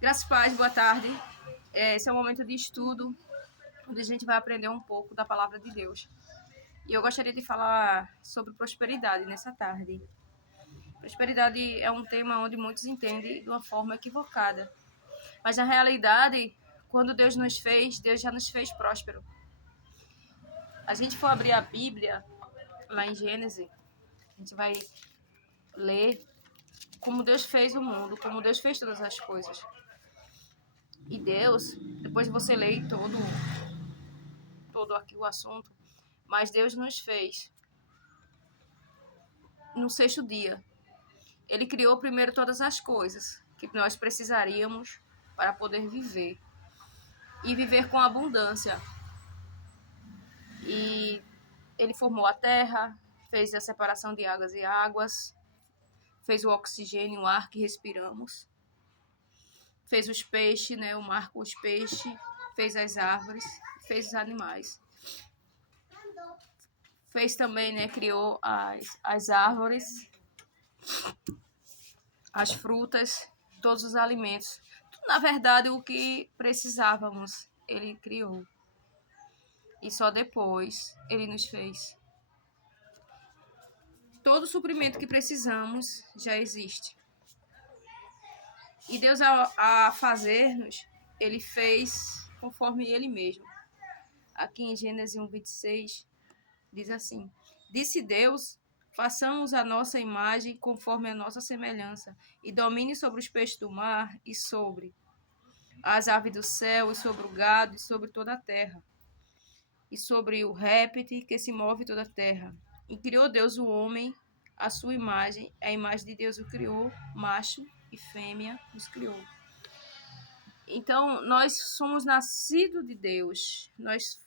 Graças a Paz, boa tarde. Esse é um momento de estudo, onde a gente vai aprender um pouco da palavra de Deus. E eu gostaria de falar sobre prosperidade nessa tarde. Prosperidade é um tema onde muitos entendem de uma forma equivocada. Mas na realidade, quando Deus nos fez, Deus já nos fez próspero. A gente for abrir a Bíblia, lá em Gênesis, a gente vai ler como Deus fez o mundo, como Deus fez todas as coisas. E Deus, depois de você ler todo aqui o assunto, mas Deus nos fez no sexto dia. Ele criou primeiro todas as coisas que nós precisaríamos para poder viver. E viver com abundância. E ele formou a terra, fez a separação de águas e águas, fez o oxigênio, o ar que respiramos, fez os peixes, né, o mar com os peixes, fez as árvores, fez os animais. Fez também, né, criou as árvores, as frutas, todos os alimentos. Na verdade, o que precisávamos, ele criou. E só depois ele nos fez. Todo o suprimento que precisamos já existe. E Deus, a fazer-nos, ele fez conforme ele mesmo. Aqui em Gênesis 1:26, diz assim: Disse Deus: façamos a nossa imagem conforme a nossa semelhança, e domine sobre os peixes do mar, e sobre as aves do céu, e sobre o gado, e sobre toda a terra, e sobre o réptil que se move toda a terra. E criou Deus o homem, a sua imagem, a imagem de Deus o criou, macho e fêmea os criou. Então, nós somos nascidos de Deus, nós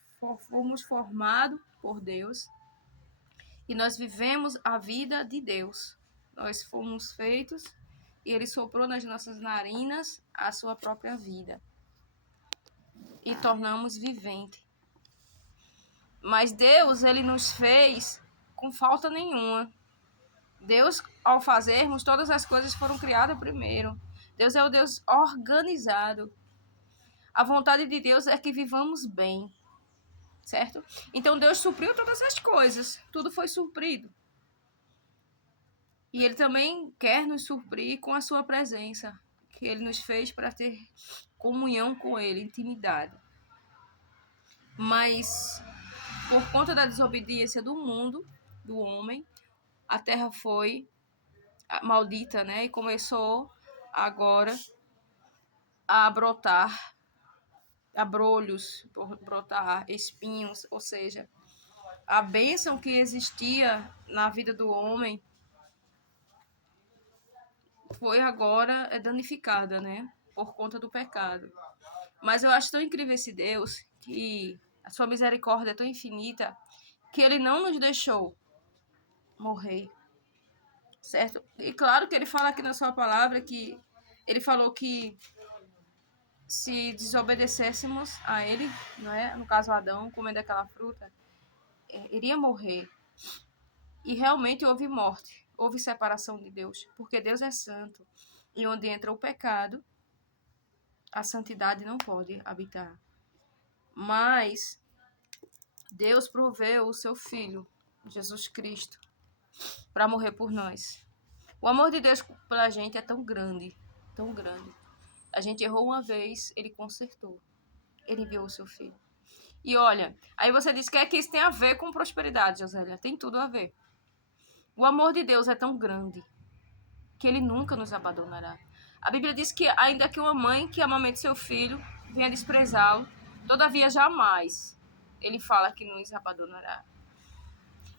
fomos formados por Deus, e nós vivemos a vida de Deus. Nós fomos feitos e Ele soprou nas nossas narinas a sua própria vida. E tornamos vivente. Mas Deus, Ele nos fez com falta nenhuma. Deus, ao fazermos, todas as coisas foram criadas primeiro. Deus é o Deus organizado. A vontade de Deus é que vivamos bem. Certo? Então Deus supriu todas as coisas, tudo foi suprido. E Ele também quer nos suprir com a sua presença, que Ele nos fez para ter comunhão com Ele, intimidade. Mas, por conta da desobediência do mundo, do homem, a terra foi maldita, né? E começou agora a brotar abrolhos, brotar espinhos, ou seja, a bênção que existia na vida do homem foi agora danificada, né? Por conta do pecado. Mas eu acho tão incrível esse Deus, que a sua misericórdia é tão infinita, que Ele não nos deixou morrer, certo? E claro que Ele fala aqui na sua palavra que Ele falou que se desobedecêssemos a Ele, não é? No caso Adão, comendo aquela fruta, iria morrer. E realmente houve morte, houve separação de Deus, porque Deus é santo. E onde entra o pecado, a santidade não pode habitar. Mas Deus proveu o seu Filho, Jesus Cristo, para morrer por nós. O amor de Deus pela gente é tão grande, tão grande. A gente errou uma vez, Ele consertou. Ele enviou o seu Filho. E olha, aí você diz que isso tem a ver com prosperidade, Josélia. Tem tudo a ver. O amor de Deus é tão grande que Ele nunca nos abandonará. A Bíblia diz que ainda que uma mãe que amamente seu filho venha desprezá-lo, todavia jamais Ele fala que nos abandonará.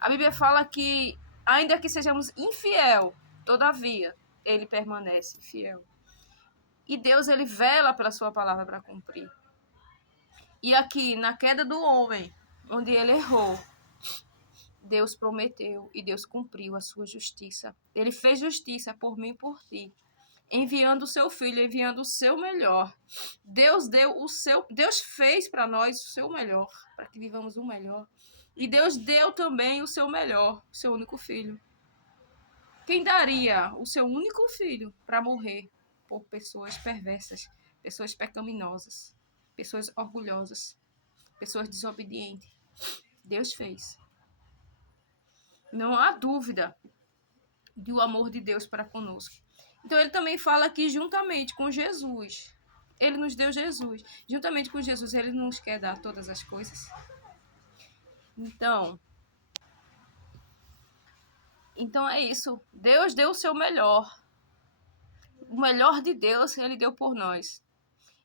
A Bíblia fala que ainda que sejamos infiel, todavia Ele permanece fiel. E Deus, Ele vela pela sua palavra para cumprir. E aqui, na queda do homem, onde ele errou, Deus prometeu e Deus cumpriu a sua justiça. Ele fez justiça por mim e por ti, enviando o seu filho, enviando o seu melhor. Deus fez para nós o seu melhor, para que vivamos o melhor. E Deus deu também o seu melhor, o seu único filho. Quem daria o seu único filho para morrer por pessoas perversas, pessoas pecaminosas, pessoas orgulhosas, pessoas desobedientes. Deus fez. Não há dúvida do amor de Deus para conosco. Então ele também fala que juntamente com Jesus, ele nos deu Jesus. Juntamente com Jesus, ele nos quer dar todas as coisas. Então é isso. Deus deu o seu melhor. O melhor de Deus, ele deu por nós.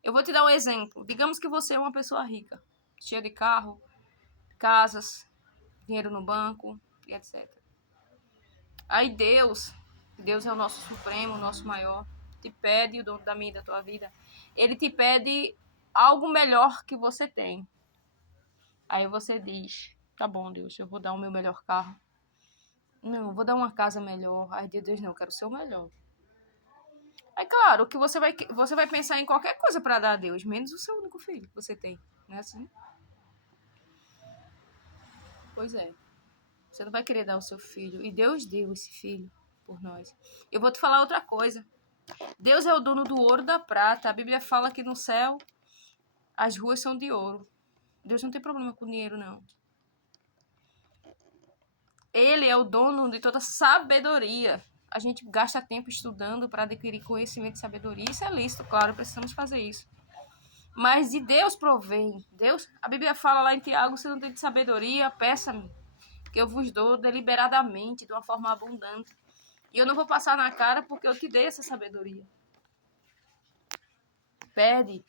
Eu vou te dar um exemplo. Digamos que você é uma pessoa rica, cheia de carro, casas, dinheiro no banco e etc. Aí Deus é o nosso supremo, o nosso maior, te pede, o dono da minha e da tua vida, ele te pede algo melhor que você tem. Aí você diz, tá bom, Deus, eu vou dar o meu melhor carro. Não, eu vou dar uma casa melhor. Aí Deus, não, eu quero ser o melhor. É claro que você vai pensar em qualquer coisa para dar a Deus, menos o seu único filho que você tem. Não é assim? Pois é. Você não vai querer dar o seu filho. E Deus deu esse filho por nós. Eu vou te falar outra coisa. Deus é o dono do ouro e da prata. A Bíblia fala que no céu as ruas são de ouro. Deus não tem problema com dinheiro, não. Ele é o dono de toda sabedoria. A gente gasta tempo estudando para adquirir conhecimento e sabedoria. Isso é lícito, claro, precisamos fazer isso. Mas de Deus provém. Deus, a Bíblia fala lá em Tiago, se não tem de sabedoria, peça-me, que eu vos dou deliberadamente, de uma forma abundante. E eu não vou passar na cara porque eu te dei essa sabedoria. Pede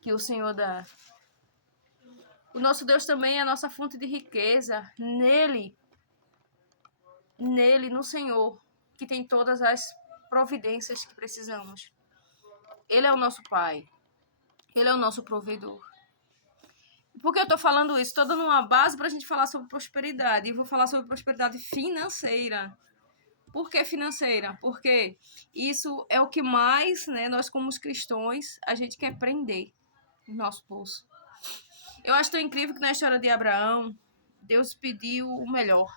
que o Senhor dá. O nosso Deus também é a nossa fonte de riqueza. Nele, no Senhor, que tem todas as providências que precisamos. Ele é o nosso Pai. Ele é o nosso provedor. Por que eu estou falando isso? Estou dando uma base para a gente falar sobre prosperidade. E vou falar sobre prosperidade financeira. Por que financeira? Porque isso é o que mais, né, nós como os cristãos, a gente quer prender no nosso bolso. Eu acho tão incrível que na história de Abraão, Deus pediu o melhor.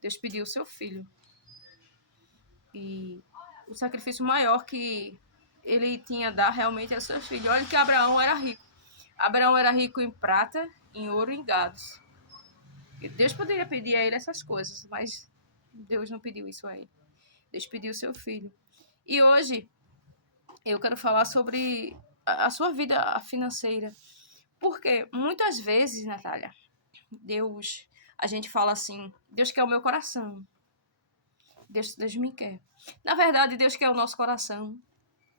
Deus pediu o seu filho. E o sacrifício maior que ele tinha a dar realmente era o seu filho. Olha que Abraão era rico. Abraão era rico em prata, em ouro e em gados. Deus poderia pedir a ele essas coisas, mas Deus não pediu isso a ele. Deus pediu o seu filho. E hoje eu quero falar sobre a sua vida financeira. Porque muitas vezes, Natália, a gente fala assim, Deus quer o meu coração. Deus me quer. Na verdade, Deus quer o nosso coração.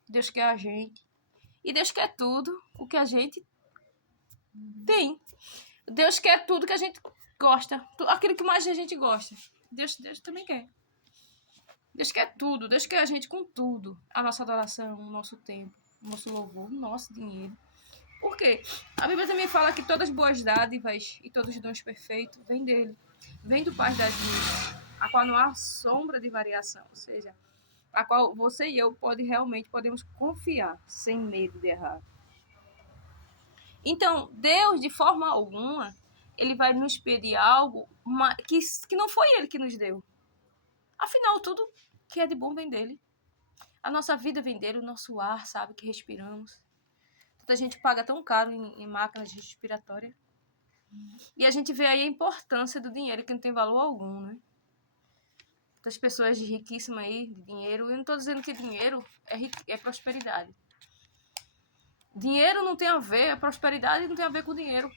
Deus quer a gente. E Deus quer tudo o que a gente tem. Deus quer tudo que a gente gosta. Aquilo que mais a gente gosta. Deus também quer. Deus quer tudo. Deus quer a gente com tudo. A nossa adoração, o nosso tempo, o nosso louvor, o nosso dinheiro. Por quê? A Bíblia também fala que todas as boas dádivas e todos os dons perfeitos vêm dele. Vem do Pai das luzes, a qual não há sombra de variação. Ou seja, a qual você e eu podemos confiar sem medo de errar. Então, Deus, de forma alguma, ele vai nos pedir algo que não foi ele que nos deu. Afinal, tudo que é de bom vem dele. A nossa vida vem dele, o nosso ar, sabe, que respiramos. Tanta gente paga tão caro em máquinas respiratórias. E a gente vê aí a importância do dinheiro, que não tem valor algum, né? Muitas pessoas riquíssimas aí, de dinheiro. Eu não estou dizendo que dinheiro é prosperidade. Dinheiro não tem a ver, prosperidade não tem a ver com dinheiro.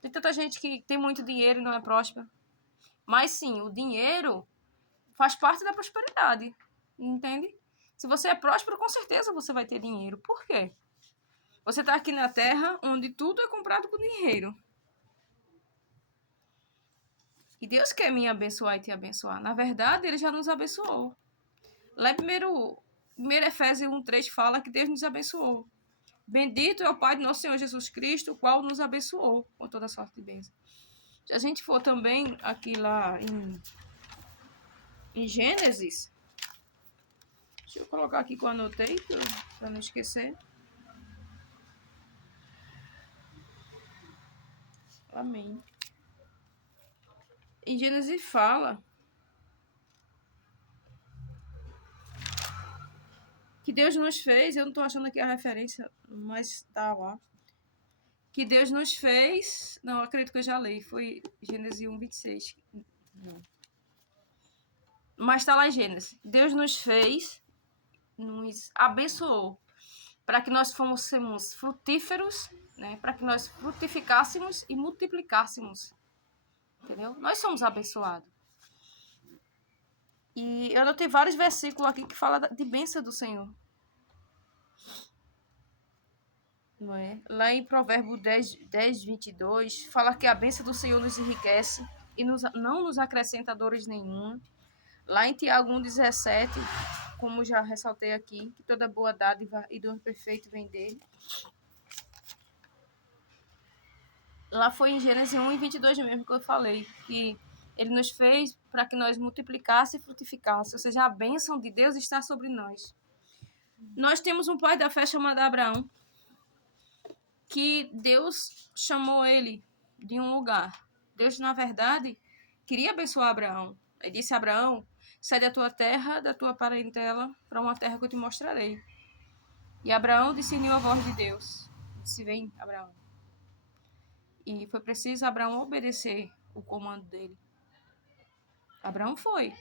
Tem tanta gente que tem muito dinheiro e não é próspera. Mas sim, o dinheiro faz parte da prosperidade. Entende? Se você é próspero, com certeza você vai ter dinheiro. Por quê? Você está aqui na terra onde tudo é comprado com dinheiro. E Deus quer me abençoar e te abençoar. Na verdade, ele já nos abençoou. Lá em 1 Efésios 1:3 fala que Deus nos abençoou. Bendito é o Pai de nosso Senhor Jesus Cristo, o qual nos abençoou com toda sorte de bênção. Se a gente for também aqui lá em Gênesis, deixa eu colocar aqui que eu anotei, para não esquecer. Amém. Em Gênesis fala que Deus nos fez, eu não estou achando aqui a referência, mas está lá. Que Deus nos fez, não, acredito que eu já li, foi Gênesis 1, 26. Não. Mas está lá em Gênesis. Deus nos fez, nos abençoou, para que nós fôssemos frutíferos, né? Para que nós frutificássemos e multiplicássemos. Entendeu? Nós somos abençoados. E eu anotei vários versículos aqui que falam de bênção do Senhor. Não é? Lá em Provérbios 10, 22, fala que a bênção do Senhor nos enriquece e não nos acrescenta dores nenhuma. Lá em Tiago 1,17, como já ressaltei aqui, que toda boa dádiva e dom perfeito vem dele. Lá foi em Gênesis 1:22 mesmo que eu falei, que ele nos fez para que nós multiplicasse e frutificasse, ou seja, a bênção de Deus está sobre nós. Nós temos um pai da fé chamado Abraão, que Deus chamou ele de um lugar. Deus, na verdade, queria abençoar Abraão. Ele disse a Abraão, sai da tua terra, da tua parentela, para uma terra que eu te mostrarei. E Abraão discerniu a voz de Deus. Disse, vem, Abraão. E foi preciso Abraão obedecer o comando dele. Abraão foi.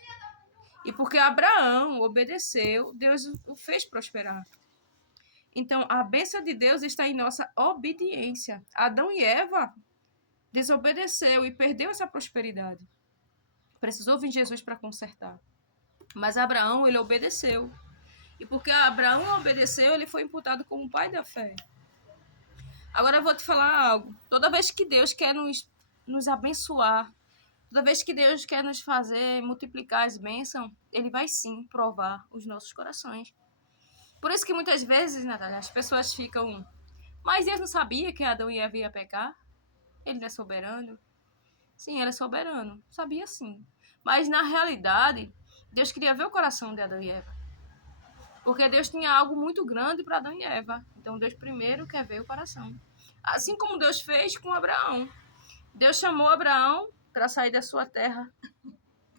E porque Abraão obedeceu, Deus o fez prosperar. Então, a bênção de Deus está em nossa obediência. Adão e Eva desobedeceu e perdeu essa prosperidade. Precisou vir Jesus para consertar. Mas Abraão, ele obedeceu. E porque Abraão obedeceu, ele foi imputado como pai da fé. Agora eu vou te falar algo. Toda vez que Deus quer nos abençoar, toda vez que Deus quer nos fazer multiplicar as bênçãos, ele vai sim provar os nossos corações. Por isso que muitas vezes, Natália, as pessoas ficam... Mas Deus não sabia que Adão e Eva iam pecar? Ele não é soberano? Sim, ele é soberano. Sabia sim. Mas na realidade, Deus queria ver o coração de Adão e Eva. Porque Deus tinha algo muito grande para Adão e Eva. Então Deus primeiro quer ver o coração. Assim como Deus fez com Abraão. Deus chamou Abraão para sair da sua terra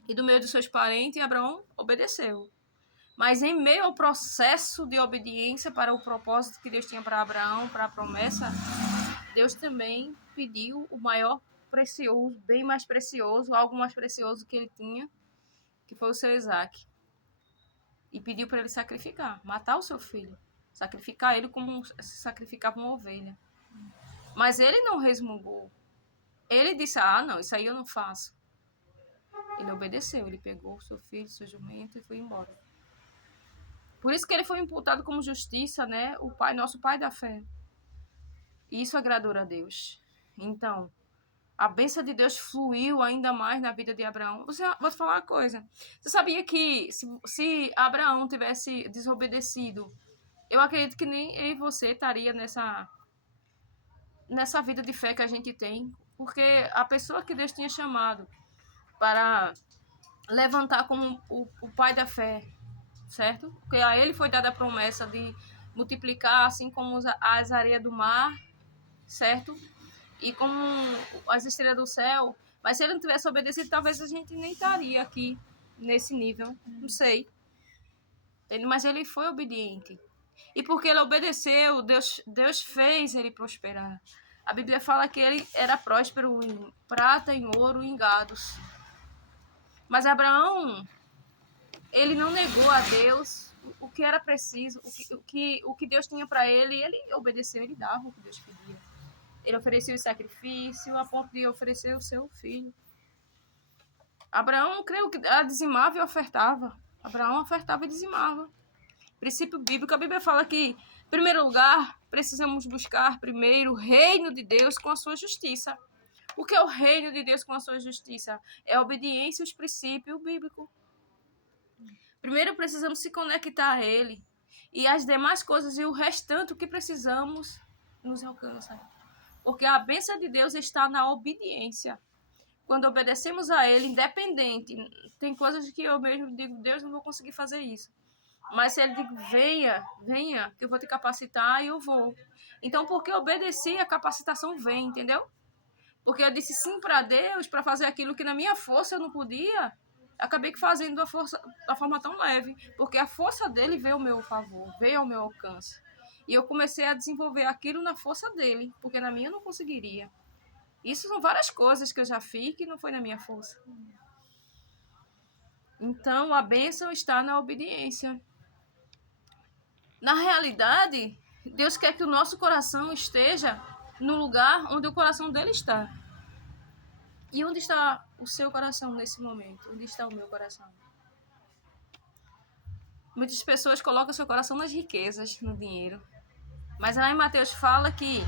e do meio dos seus parentes, e Abraão obedeceu. Mas em meio ao processo de obediência para o propósito que Deus tinha para Abraão, para a promessa, Deus também pediu o maior precioso, bem mais precioso, algo mais precioso que ele tinha, que foi o seu Isaac. E pediu para ele sacrificar, matar o seu filho. Sacrificar ele como se sacrificava uma ovelha. Mas ele não resmungou. Ele disse, não, isso aí eu não faço. Ele obedeceu, ele pegou o seu filho, seu jumento e foi embora. Por isso que ele foi imputado como justiça, né? O pai, nosso pai da fé. E isso agradou a Deus. Então, a bênção de Deus fluiu ainda mais na vida de Abraão. Vou te falar uma coisa. Você sabia que se Abraão tivesse desobedecido, eu acredito que nem eu e você estaria nessa vida de fé que a gente tem. Porque a pessoa que Deus tinha chamado para levantar como o pai da fé, certo? Porque a ele foi dada a promessa de multiplicar assim como as areias do mar, certo? E como as estrelas do céu. Mas se ele não tivesse obedecido, talvez a gente nem estaria aqui nesse nível, não sei. Mas ele foi obediente. E porque ele obedeceu, Deus fez ele prosperar. A Bíblia fala que ele era próspero em prata, em ouro, em gados. Mas Abraão, ele não negou a Deus o que era preciso, o que Deus tinha para ele, ele obedeceu, ele dava o que Deus pedia. Ele ofereceu o sacrifício a ponto de oferecer o seu filho. Abraão, creio que dizimava e ofertava. Abraão ofertava e dizimava. Princípio bíblico, a Bíblia fala que, em primeiro lugar, precisamos buscar primeiro o reino de Deus com a sua justiça. O que é o reino de Deus com a sua justiça? É a obediência aos princípios bíblicos. Primeiro precisamos se conectar a Ele. E as demais coisas e o restante que precisamos nos alcança. Porque a bênção de Deus está na obediência. Quando obedecemos a Ele, independente, tem coisas que eu mesmo digo, Deus, não vou conseguir fazer isso. Mas se Ele diz, venha, que eu vou te capacitar e eu vou. Então, porque eu obedeci, a capacitação vem, entendeu? Porque eu disse sim para Deus, para fazer aquilo que na minha força eu não podia. Acabei fazendo da forma tão leve, porque a força dele veio ao meu favor, veio ao meu alcance. E eu comecei a desenvolver aquilo na força dele, porque na minha eu não conseguiria. Isso são várias coisas que eu já fiz que não foi na minha força. Então, a bênção está na obediência. Na realidade, Deus quer que o nosso coração esteja no lugar onde o coração dele está. E onde está o seu coração nesse momento? Onde está o meu coração? Muitas pessoas colocam seu coração nas riquezas, no dinheiro. Mas lá em Mateus fala que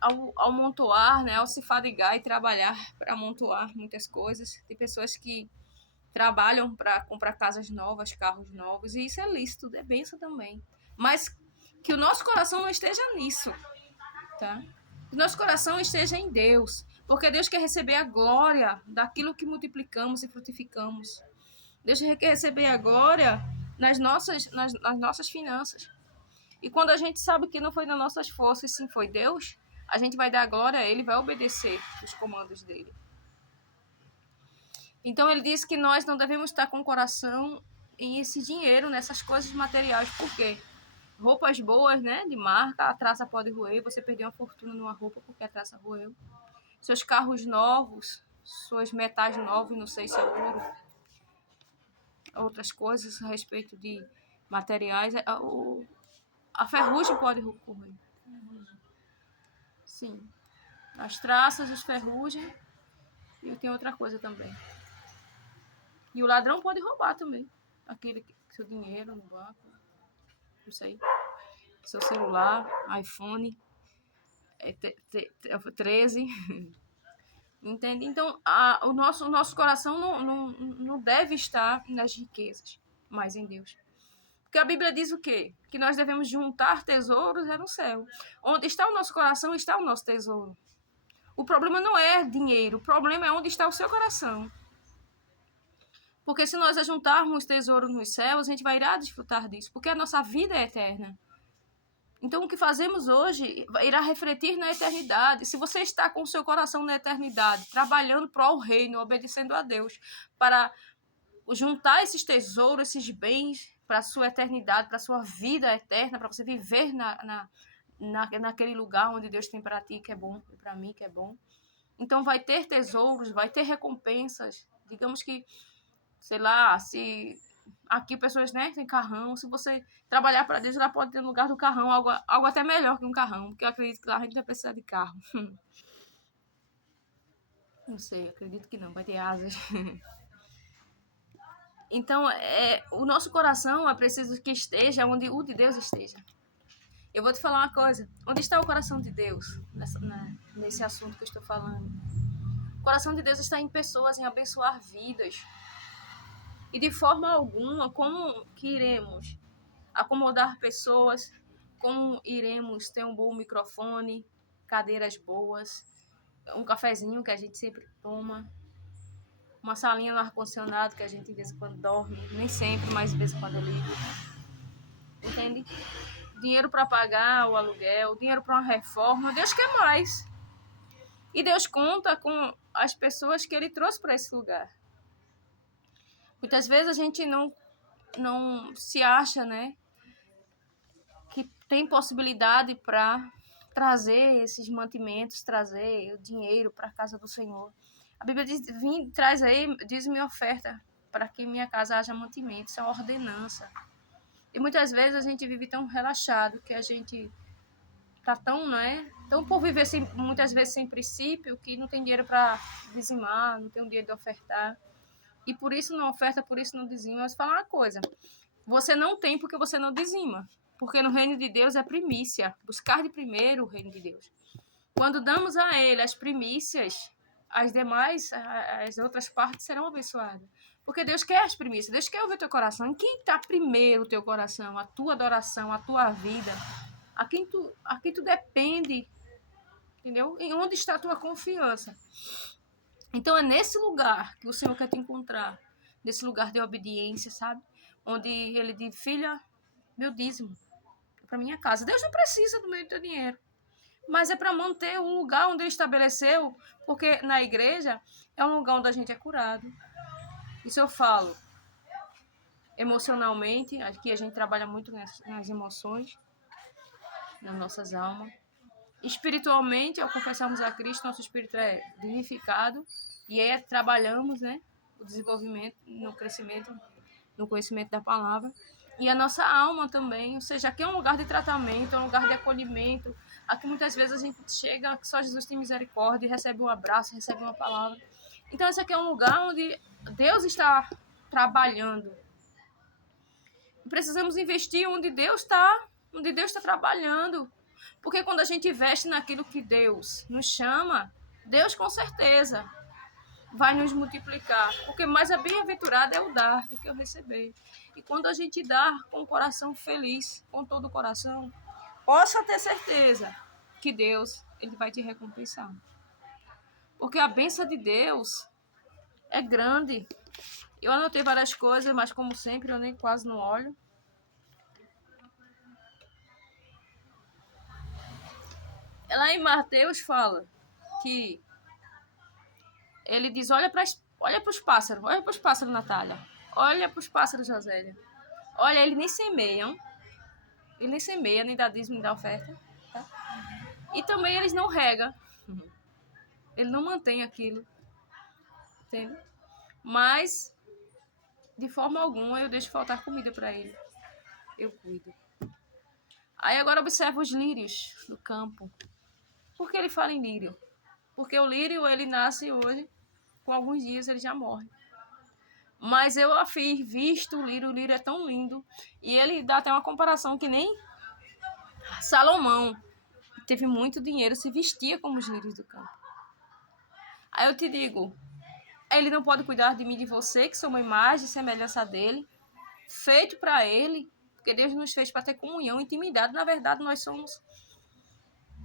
ao amontoar, né, ao se fadigar e trabalhar para amontoar muitas coisas, tem pessoas que trabalham para comprar casas novas, carros novos, e isso é lícito, é bênção também. Mas que o nosso coração não esteja nisso, tá? Que o nosso coração esteja em Deus, porque Deus quer receber a glória daquilo que multiplicamos e frutificamos. Deus quer receber a glória nas nossas finanças. E quando a gente sabe que não foi nas nossas forças, sim foi Deus, a gente vai dar glória a Ele, vai obedecer os comandos dele. Então ele diz que nós não devemos estar com o coração em esse dinheiro, nessas coisas materiais. Por quê? Roupas boas, né, de marca, a traça pode roer, você perdeu uma fortuna numa roupa porque a traça roeu. Seus carros novos, suas metais novos, não sei se é ouro, outras coisas a respeito de materiais, a ferrugem pode ocorrer. Sim. As traças, as ferrugem, e tem outra coisa também. E o ladrão pode roubar também. Aquele seu dinheiro no banco, não sei. Seu celular, iPhone 13. Entende? Então, o nosso coração não deve estar nas riquezas, mas em Deus. Porque a Bíblia diz o quê? Que nós devemos juntar tesouros no céu. Onde está o nosso coração, está o nosso tesouro. O problema não é dinheiro, o problema é onde está o seu coração. Porque se nós ajuntarmos tesouros nos céus, a gente vai irá desfrutar disso, porque a nossa vida é eterna. Então, o que fazemos hoje irá refletir na eternidade. Se você está com o seu coração na eternidade, trabalhando para o reino, obedecendo a Deus, para juntar esses tesouros, esses bens, para a sua eternidade, para a sua vida eterna, para você viver naquele lugar onde Deus tem para ti que é bom, e para mim que é bom. Então, vai ter tesouros, vai ter recompensas. Digamos que, sei lá, se aqui pessoas, né, têm carrão, se você trabalhar para Deus, ela pode ter no lugar do carrão algo até melhor que um carrão, porque eu acredito que lá a gente vai precisar de carro. Não sei, acredito que não, vai ter asas. Então, o nosso coração é preciso que esteja onde o de Deus esteja. Eu vou te falar uma coisa, onde está o coração de Deus nesse assunto que eu estou falando? O coração de Deus está em pessoas, em abençoar vidas. E de forma alguma, como que iremos acomodar pessoas, como iremos ter um bom microfone, cadeiras boas, um cafezinho que a gente sempre toma, uma salinha no ar-condicionado que a gente de vez em quando dorme, nem sempre, mas de vez em quando eu ligo. Entende? Dinheiro para pagar o aluguel, dinheiro para uma reforma, Deus quer mais. E Deus conta com as pessoas que Ele trouxe para esse lugar. Muitas vezes a gente não se acha, né, que tem possibilidade para trazer esses mantimentos, trazer o dinheiro para a casa do Senhor. A Bíblia diz, traz aí, diz-me oferta para que em minha casa haja mantimento. Isso é uma ordenança. E muitas vezes a gente vive tão relaxado que a gente tá tão, né, tão por viver muitas vezes sem princípio, que não tem dinheiro para dizimar, não tem dinheiro de ofertar. E por isso não oferta, por isso não dizima. Mas falar uma coisa, você não tem porque você não dizima. Porque no reino de Deus é primícia. Buscar de primeiro o reino de Deus. Quando damos a Ele as primícias, as demais, as outras partes serão abençoadas. Porque Deus quer as primícias. Deus quer ouvir o teu coração. Em quem está primeiro o teu coração? A tua adoração, a tua vida. A quem tu depende. Entendeu? Em onde está a tua confiança? Então é nesse lugar que o Senhor quer te encontrar. Nesse lugar de obediência, sabe? Onde Ele diz, filha, meu dízimo para minha casa. Deus não precisa do meu teu dinheiro, mas é para manter o lugar onde Ele estabeleceu, porque na igreja é um lugar onde a gente é curado, Isso eu falo emocionalmente, aqui a gente trabalha muito nas emoções, nas nossas almas. Espiritualmente, ao confessarmos a Cristo, nosso espírito é vivificado e aí trabalhamos, né, o desenvolvimento, no crescimento, no conhecimento da palavra. E a nossa alma também, ou seja, aqui é um lugar de tratamento, é um lugar de acolhimento. Aqui muitas vezes a gente chega, que só Jesus tem misericórdia, e recebe um abraço, recebe uma palavra. Então esse aqui é um lugar onde Deus está trabalhando. Precisamos investir onde Deus está trabalhando. Porque quando a gente investe naquilo que Deus nos chama, Deus com certeza vai nos multiplicar. Porque mais bem-aventurado é o dar do que o receber. E quando a gente dá com o coração feliz, com todo o coração, possa ter certeza que Deus ele vai te recompensar. Porque a bênção de Deus é grande. Eu anotei várias coisas, mas como sempre eu nem quase não olho. Lá em Mateus fala que ele diz, olha para os pássaros, Natália. Olha para os pássaros, Josélia. Olha, eles nem semeiam. Ele nem semeia, nem dá dízimo, nem dá oferta. Tá? E também eles não regam. Ele não mantém aquilo. Entende? Mas, de forma alguma, eu deixo faltar comida para ele. Eu cuido. Aí agora observa os lírios do campo. Por que ele fala em lírio? Porque o lírio, ele nasce hoje, com alguns dias ele já morre. Mas eu fiz visto o lírio é tão lindo. E ele dá até uma comparação que nem Salomão, que teve muito dinheiro, se vestia como os lírios do campo. Aí eu te digo, ele não pode cuidar de mim e de você, que sou uma imagem e semelhança dele, feito para ele, porque Deus nos fez para ter comunhão, intimidade. Na verdade, nós somos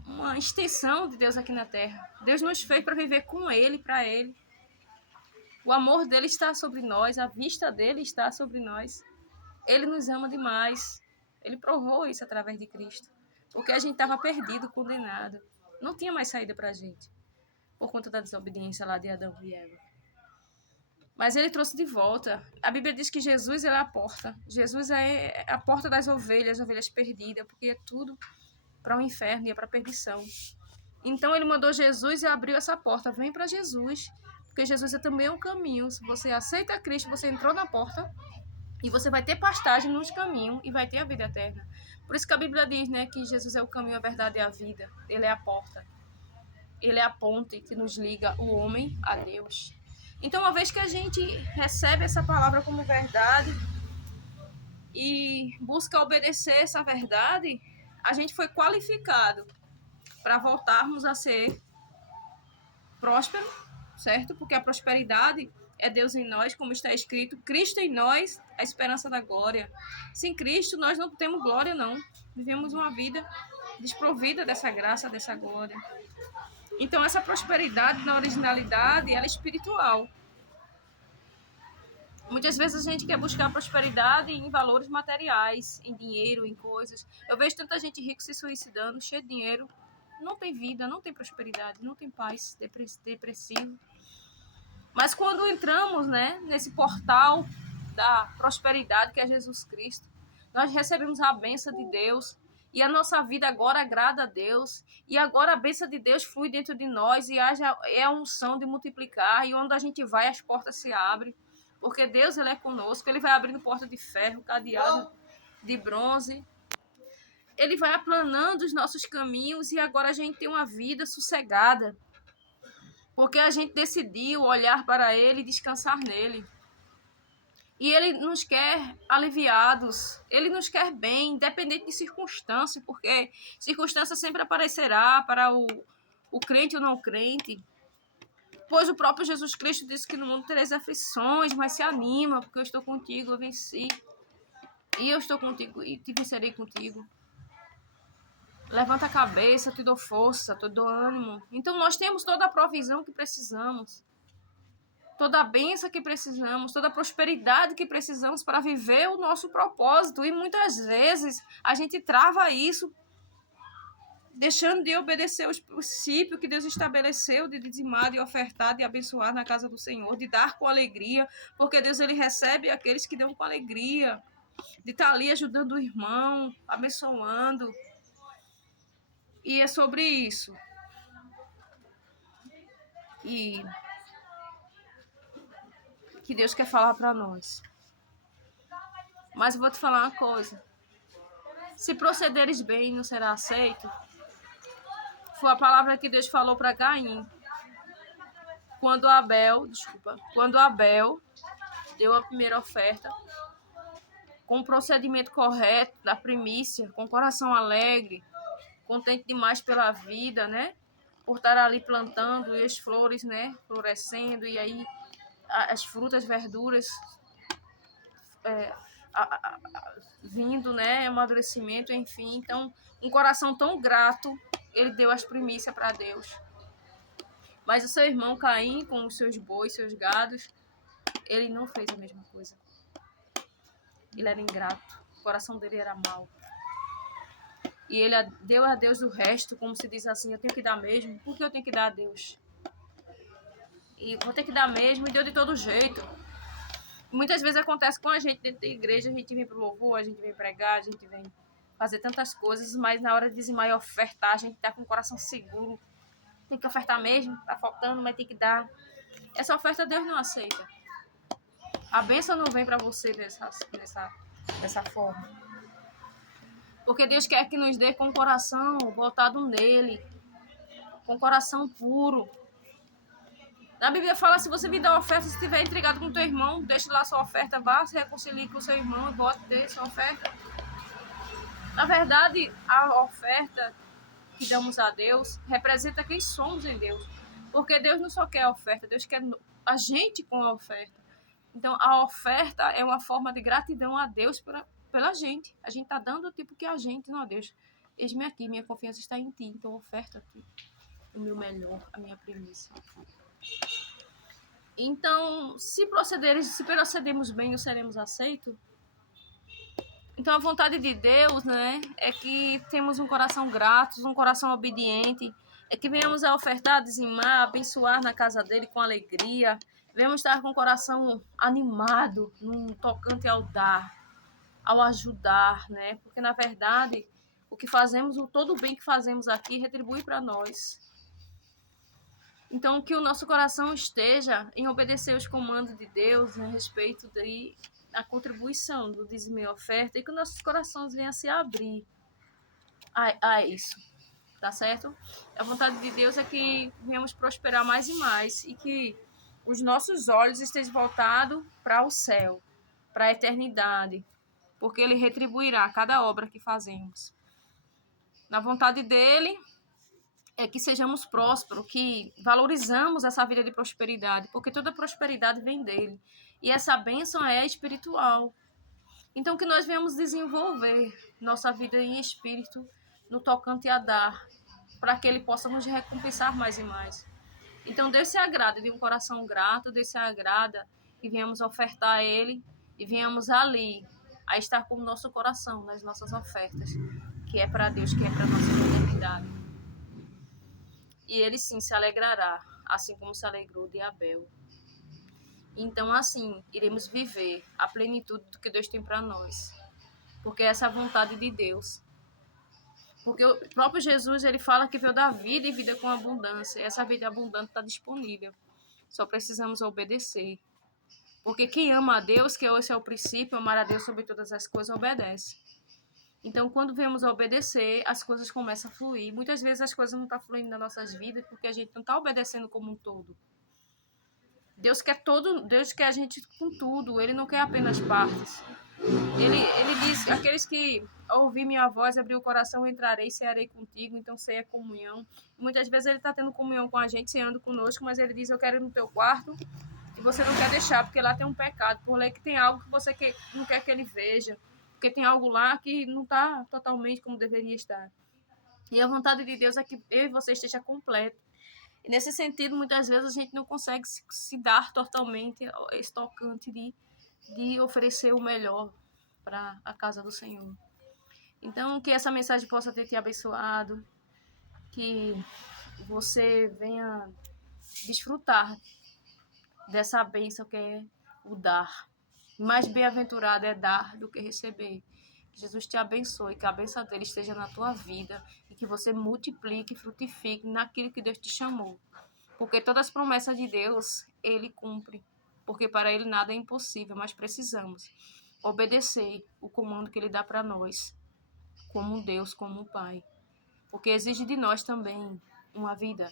uma extensão de Deus aqui na terra. Deus nos fez para viver com ele, para ele. O amor dele está sobre nós, a vista dele está sobre nós. Ele nos ama demais. Ele provou isso através de Cristo. Porque a gente estava perdido, condenado. Não tinha mais saída para a gente. Por conta da desobediência lá de Adão e Eva. Mas ele trouxe de volta. A Bíblia diz que Jesus é a porta. Jesus é a porta das ovelhas perdidas. Porque é tudo para o inferno e é para a perdição. Então ele mandou Jesus e abriu essa porta. Vem para Jesus. Porque Jesus é também um caminho. Se você aceita Cristo, você entrou na porta. E você vai ter pastagem nos caminhos e vai ter a vida eterna. Por isso que a Bíblia diz, né, que Jesus é o caminho, a verdade e a vida. Ele é a porta. Ele é a ponte que nos liga o homem a Deus. Então, uma vez que a gente recebe essa palavra como verdade e busca obedecer essa verdade, a gente foi qualificado para voltarmos a ser próspero, certo? Porque a prosperidade é Deus em nós, como está escrito, Cristo em nós, a esperança da glória. Sem Cristo, nós não temos glória, não. Vivemos uma vida desprovida dessa graça, dessa glória. Então, essa prosperidade, na originalidade, ela é espiritual. Muitas vezes a gente quer buscar prosperidade em valores materiais, em dinheiro, em coisas. Eu vejo tanta gente rica se suicidando, cheio de dinheiro. Não tem vida, não tem prosperidade, não tem paz, depressivo. Mas quando entramos, né, nesse portal da prosperidade que é Jesus Cristo, nós recebemos a bênção de Deus e a nossa vida agora agrada a Deus e agora a bênção de Deus flui dentro de nós e é a unção de multiplicar e onde a gente vai as portas se abrem, porque Deus ele é conosco, ele vai abrindo porta de ferro, cadeado de bronze, ele vai aplanando os nossos caminhos e agora a gente tem uma vida sossegada. Porque a gente decidiu olhar para ele e descansar nele. E ele nos quer aliviados, ele nos quer bem, independente de circunstância, porque circunstância sempre aparecerá para o crente ou não crente. Pois o próprio Jesus Cristo disse que no mundo tereis aflições, mas se anima, porque eu estou contigo, eu venci. E eu estou contigo e te vencerei contigo. Levanta a cabeça, te dou força, te dou ânimo. Então nós temos toda a provisão que precisamos. Toda a bênção que precisamos, toda a prosperidade que precisamos para viver o nosso propósito. E muitas vezes a gente trava isso deixando de obedecer os princípios que Deus estabeleceu de dizimar, de ofertar, de abençoar na casa do Senhor, de dar com alegria, porque Deus ele recebe aqueles que dão com alegria, de estar ali ajudando o irmão, abençoando. E é sobre isso. E que Deus quer falar para nós. Mas eu vou te falar uma coisa. Se procederes bem, não será aceito. Foi a palavra que Deus falou para Caim. Quando Abel deu a primeira oferta, com o procedimento correto, da primícia, com o coração alegre, contente demais pela vida, né? Por estar ali plantando e as flores, né? Florescendo, e aí as frutas, verduras vindo, né? Amadurecimento, enfim. Então, um coração tão grato, ele deu as primícias para Deus. Mas o seu irmão Caim, com os seus bois, seus gados, ele não fez a mesma coisa. Ele era ingrato, o coração dele era mau. E ele deu a Deus o resto, como se diz assim, eu tenho que dar mesmo. Por que eu tenho que dar a Deus? E vou ter que dar mesmo, e deu de todo jeito. Muitas vezes acontece com a gente dentro da igreja, a gente vem pro louvor, a gente vem pregar, a gente vem fazer tantas coisas, mas na hora de dizimar e ofertar, a gente tá com o coração seguro. Tem que ofertar mesmo, tá faltando, mas tem que dar. Essa oferta Deus não aceita. A bênção não vem para você dessa forma. Porque Deus quer que nos dê com o coração voltado nele, com o coração puro. Na Bíblia fala, se você me dá oferta, se estiver intrigado com o teu irmão, deixa lá sua oferta, vá, se reconcilie com o seu irmão e bote dele sua oferta. Na verdade, a oferta que damos a Deus representa quem somos em Deus. Porque Deus não só quer a oferta, Deus quer a gente com a oferta. Então, a oferta é uma forma de gratidão a Deus pela gente. A gente está dando o tipo que a gente, não a Deus. Eis-me aqui, minha confiança está em ti, então oferta aqui o meu melhor, a minha premissa. Então, se procedermos bem, seremos aceitos. Então, a vontade de Deus, né, é que temos um coração grato, um coração obediente, é que venhamos a ofertar, dizimar, abençoar na casa dele com alegria. Devemos estar com o coração animado, num tocante ao dar, ao ajudar, né? Porque, na verdade, o que fazemos, todo o bem que fazemos aqui, retribui para nós. Então, que o nosso coração esteja em obedecer os comandos de Deus, né, a respeito da contribuição do dízimo e oferta, e que os nossos corações venham a se abrir a isso. Tá certo? A vontade de Deus é que venhamos prosperar mais e mais, e que os nossos olhos estejam voltados para o céu, para a eternidade, porque Ele retribuirá cada obra que fazemos. Na vontade dEle é que sejamos prósperos, que valorizamos essa vida de prosperidade, porque toda prosperidade vem dEle, e essa bênção é espiritual. Então, que nós venhamos desenvolver nossa vida em espírito no tocante a dar, para que Ele possa nos recompensar mais e mais. Então, Deus se agrada de um coração grato, Deus se agrada que venhamos ofertar a Ele e venhamos ali a estar com o nosso coração nas nossas ofertas, que é para Deus, que é para a nossa eternidade. E Ele sim se alegrará, assim como se alegrou de Abel. Então, assim, iremos viver a plenitude do que Deus tem para nós, porque essa é a vontade de Deus. Porque o próprio Jesus, ele fala que veio dar vida e vida com abundância. E essa vida abundante está disponível. Só precisamos obedecer. Porque quem ama a Deus, que esse é o princípio, amar a Deus sobre todas as coisas, obedece. Então, quando vemos a obedecer, as coisas começam a fluir. Muitas vezes as coisas não estão fluindo nas nossas vidas porque a gente não está obedecendo como um todo. Deus quer a gente com tudo. Ele não quer apenas partes. Ele diz, aqueles que ouvir minha voz, abrir o coração, entrarei, cearei contigo, então ceia comunhão. Muitas vezes ele está tendo comunhão com a gente, ceando conosco, mas ele diz, eu quero ir no teu quarto, e você não quer deixar, porque lá tem um pecado, por lá que tem algo que você não quer que ele veja, porque tem algo lá que não está totalmente como deveria estar. E a vontade de Deus é que eu e você esteja completo. E nesse sentido, muitas vezes a gente não consegue se dar totalmente esse tocante de oferecer o melhor para a casa do Senhor. Então, que essa mensagem possa ter te abençoado, que você venha desfrutar dessa bênção que é o dar. Mais bem-aventurado é dar do que receber. Que Jesus te abençoe, que a bênção dele esteja na tua vida e que você multiplique e frutifique naquilo que Deus te chamou. Porque todas as promessas de Deus, ele cumpre. Porque para ele nada é impossível, mas precisamos obedecer o comando que ele dá para nós, como um Deus, como um Pai. Porque exige de nós também uma vida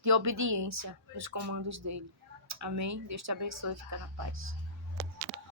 de obediência nos comandos dele. Amém? Deus te abençoe e fica na paz.